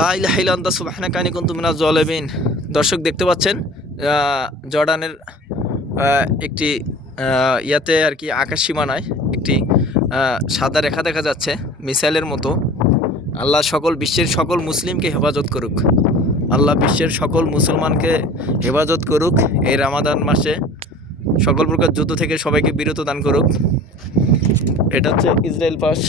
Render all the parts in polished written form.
লা ইলাহা ইল্লা আনতা সুবহানাকা ইন্নী কুনতু মিনাজ জালিমিন। দর্শক দেখতে পাচ্ছেন জর্ডানের একটি ইয়াতে আর কি আকাশ সীমানায় একটি সাদা রেখা দেখা যাচ্ছে মিসাইলের মতো। আল্লাহ বিশ্বের সকল মুসলিমকে হেফাজত করুক। আল্লাহ বিশ্বের সকল মুসলমানকে হেফাজত করুক। এই রামাদান মাসে সকল প্রকার যুদ্ধ থেকে সবাইকে বিরত দান করুক। এটা হচ্ছে ইসরায়েল পাস।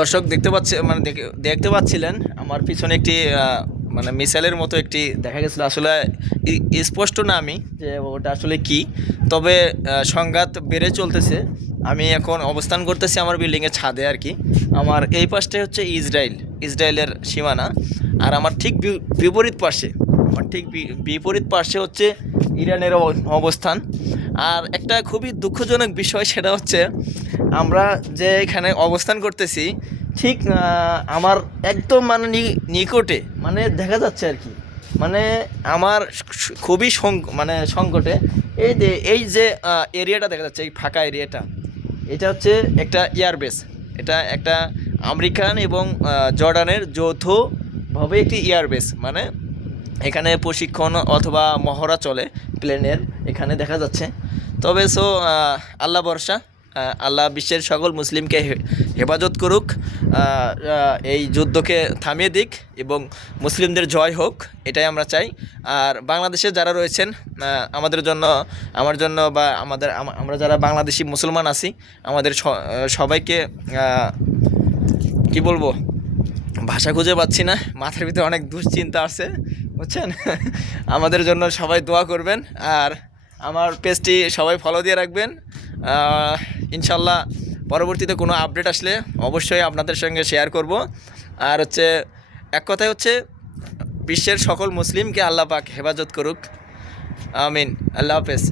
দর্শক দেখতে পাচ্ছিলেন আমার পিছনে একটি মানে মিসাইলের মতো একটি দেখা গেছিলো। আসলে স্পষ্ট না আমি যে ওটা আসলে কি, তবে সংঘাত বেড়ে চলতেছে। আমি এখন অবস্থান করতেছি আমার বিল্ডিংয়ের ছাদে আর কি। আমার এই পাশটাই হচ্ছে ইসরায়েলের সীমানা, আর আমার ঠিক বিপরীত পাশে হচ্ছে ইরানের অবস্থান। আর একটা খুবই দুঃখজনক বিষয়, সেটা হচ্ছে আমরা যে এখানে অবস্থান করতেছি ঠিক আমার একদম মানে নিকটে মানে দেখা যাচ্ছে আর কি, মানে আমার খুবই সংকটে এই যে এরিয়াটা দেখা যাচ্ছে, এই ফাঁকা এরিয়াটা, এটা হচ্ছে একটা এয়ারবেস। এটা একটা আমেরিকান এবং জর্ডানের যৌথভাবে একটি এয়ারবেস, মানে এখানে প্রশিক্ষণ অথবা মহড়া চলে প্লেনের, এখানে দেখা যাচ্ছে। তবে আল্লাহ ভরসা, আল্লাহ বিশ্বের সকল মুসলিমকে হেফাজত করুক, এই যুদ্ধকে থামিয়ে দিক এবং মুসলিমদের জয় হোক, এটাই আমরা চাই। আর বাংলাদেশে যারা রয়েছেন আমার জন্য বা আমরা যারা বাংলাদেশি মুসলমান আছি, আমাদের সবাইকে কি বলবো, ভাষা খুঁজে পাচ্ছি না, মাথার ভিতরে অনেক দুশ্চিন্তা আছে, বুঝছেন। আমাদের জন্য সবাই দোয়া করবেন, আর আমার পেজটি সবাই ফলো দিয়ে রাখবেন। ইনশাল্লাহ পরবর্তীতে কোনো আপডেট আসলে অবশ্যই আপনাদের সঙ্গে শেয়ার করব। আর এক কথায় বিশ্বের সকল মুসলিমকে আল্লাহ পাক হেফাজত করুক। আমিন। আল্লাহ হাফেজ।